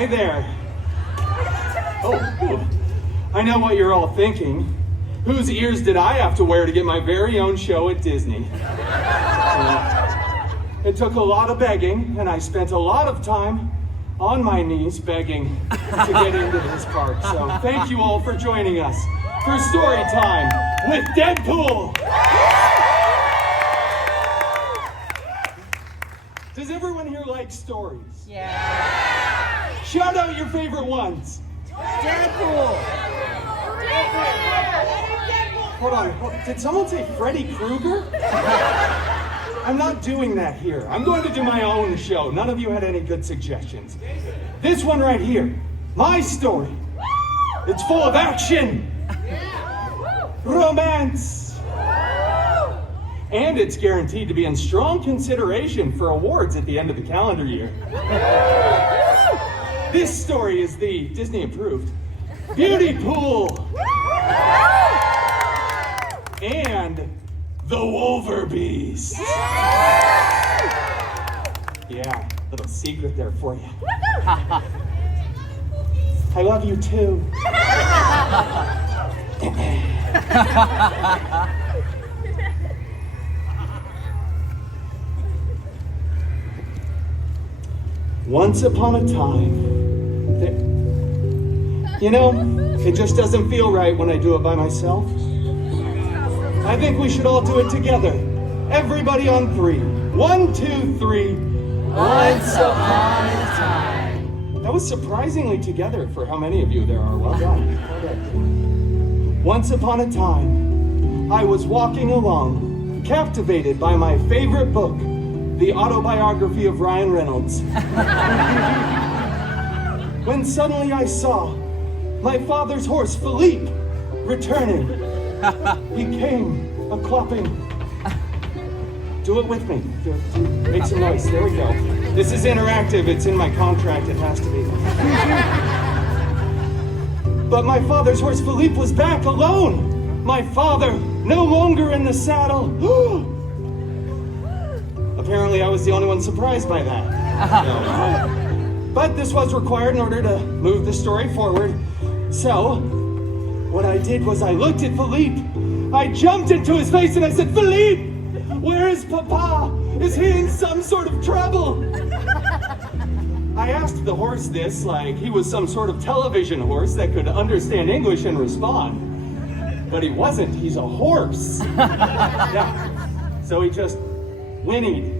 Hi there. Oh, I know what you're all thinking. Whose ears did I have to wear to get my very own show at Disney? It took a lot of begging, and I spent a lot of time on my knees begging to get into this park. So thank you all for joining us for story time with Deadpool. Does everyone here like stories? Yeah. Shout out your favorite ones. Deadpool. Hold on, did someone say Freddy Krueger? I'm not doing that here. I'm going to do my own show. None of you had any good suggestions. This one right here, my story. It's full of action, romance, and it's guaranteed to be in strong consideration for awards at the end of the calendar year. This story is the Disney-approved Beauty Pool and the Wolverbeast. Yeah, little secret there for you. I love you too. Once upon a time, it just doesn't feel right when I do it by myself. I think we should all do it together. Everybody on 3. 1, 2, 3. Once upon a time. That was surprisingly together for how many of you there are. Well done. Once upon a time, I was walking along, captivated by my favorite book, the autobiography of Ryan Reynolds. When suddenly I saw my father's horse, Philippe, returning. He came a-clopping. Do it with me. Make some noise. There we go. This is interactive. It's in my contract. It has to be. But my father's horse, Philippe, was back alone. My father, no longer in the saddle. Apparently, I was the only one surprised by that. But this was required in order to move the story forward. So, what I did was I looked at Philippe. I jumped into his face and I said, "Philippe, where is Papa? Is he in some sort of trouble?" I asked the horse this like he was some sort of television horse that could understand English and respond. But he wasn't. He's a horse. Yeah. So he just whinnied.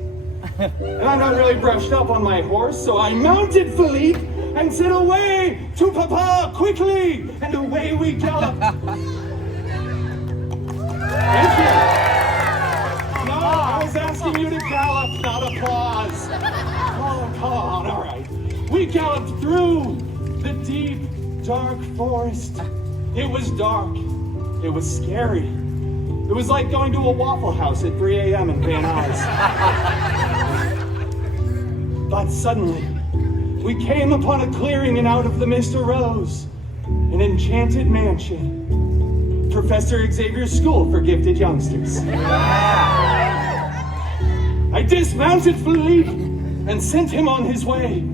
And I'm not really brushed up on my horse, so I mounted Philippe and said, "Away to Papa, quickly!" And away we galloped. Thank you. No, I was asking you to gallop, not applause. Oh, come on, all right. We galloped through the deep, dark forest. It was dark. It was scary. It was like going to a Waffle House at 3 a.m. in Van Nuys. But suddenly, we came upon a clearing, and out of the mist arose an enchanted mansion. Professor Xavier's school for gifted youngsters. I dismounted Philippe and sent him on his way,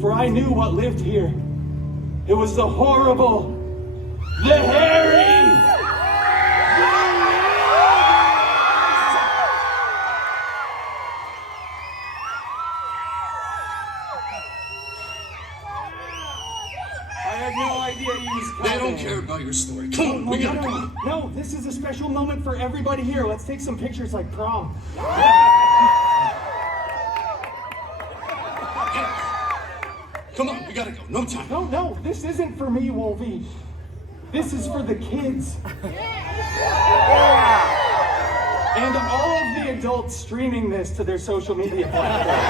for I knew what lived here. It was the horrible, the hairy, They don't care about your story. Come on, we gotta go. No, this is a special moment for everybody here. Let's take some pictures like prom. Come on, we gotta go. No time. No, this isn't for me, Wolvie. This is for the kids. And all of the adults streaming this to their social media platforms.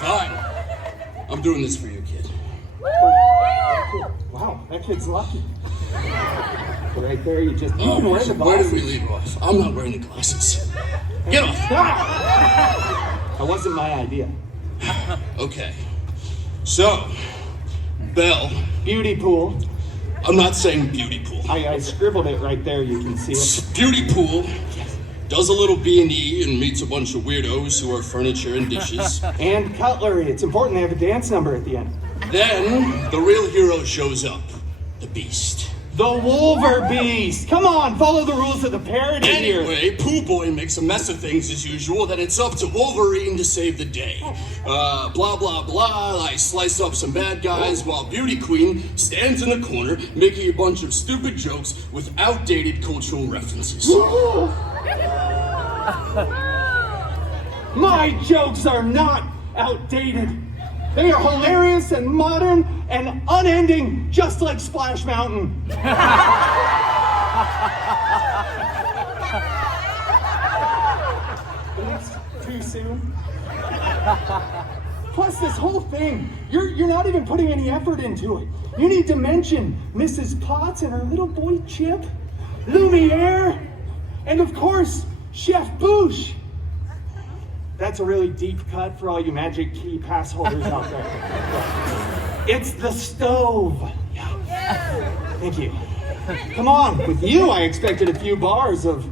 Fine. I'm doing this for you, kid. Wow, that kid's lucky. Right there, you just Oh, wear the where glasses. did we leave off? I'm not wearing the glasses. Get off. That wasn't my idea. Okay. So, Belle. Beauty pool. I'm not saying beauty pool. I scribbled it right there, you can see it. Beauty pool does a little B&E and meets a bunch of weirdos who are furniture and dishes. And cutlery. It's important they have a dance number at the end. Then, the real hero shows up. The Beast. The Wolver Beast! Come on, follow the rules of the parody here. Anyway, Pooh Boy makes a mess of things as usual, then it's up to Wolverine to save the day. Blah, blah, blah, I slice up some bad guys while Beauty Queen stands in the corner making a bunch of stupid jokes with outdated cultural references. My jokes are not outdated. They are hilarious and modern and unending, just like Splash Mountain. It's too soon. Plus, this whole thing, you're not even putting any effort into it. You need to mention Mrs. Potts and her little boy Chip, Lumiere, and of course, Chef Bouche. That's a really deep cut for all you Magic Key pass holders out there. It's the stove. Yeah. Thank you. Come on, with you I expected a few bars of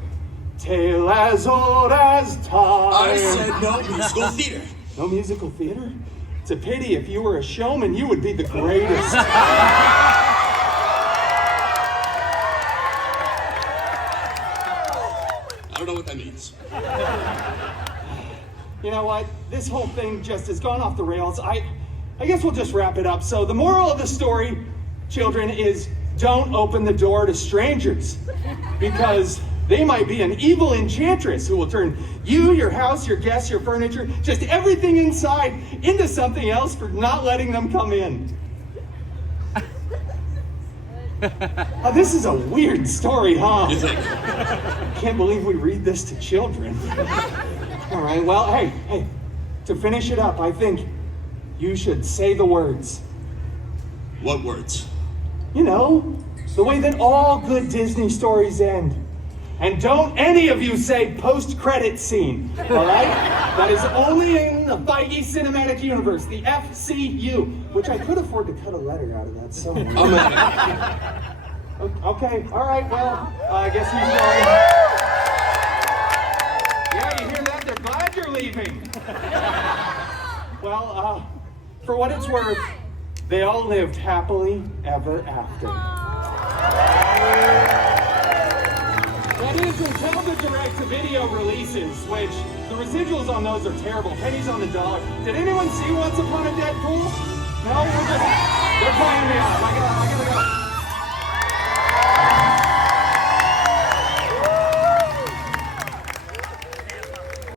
Tale as Old as Time. I said no musical theater. No musical theater? It's a pity. If you were a showman, you would be the greatest. I don't know what that means. You know what? This whole thing just has gone off the rails. I guess we'll just wrap it up. So the moral of the story, children, is don't open the door to strangers, because they might be an evil enchantress who will turn you, your house, your guests, your furniture, just everything inside into something else for not letting them come in. Oh, this is a weird story, huh? You think? Can't believe we read this to children. All right, well, hey, to finish it up, I think you should say the words. What words? You know, the way that all good Disney stories end. And don't any of you say post-credit scene, all right? That is only in the Feige Cinematic Universe, the FCU, which I could afford to cut a letter out of that somewhere. Okay, all right, well, I guess he's going. Yeah, you hear that? They're glad you're leaving. Well, for what it's worth, they all lived happily ever after. That is until the direct-to-video releases, which the residuals on those are terrible. Pennies on the dollar. Did anyone see Once Upon a Deadpool? No?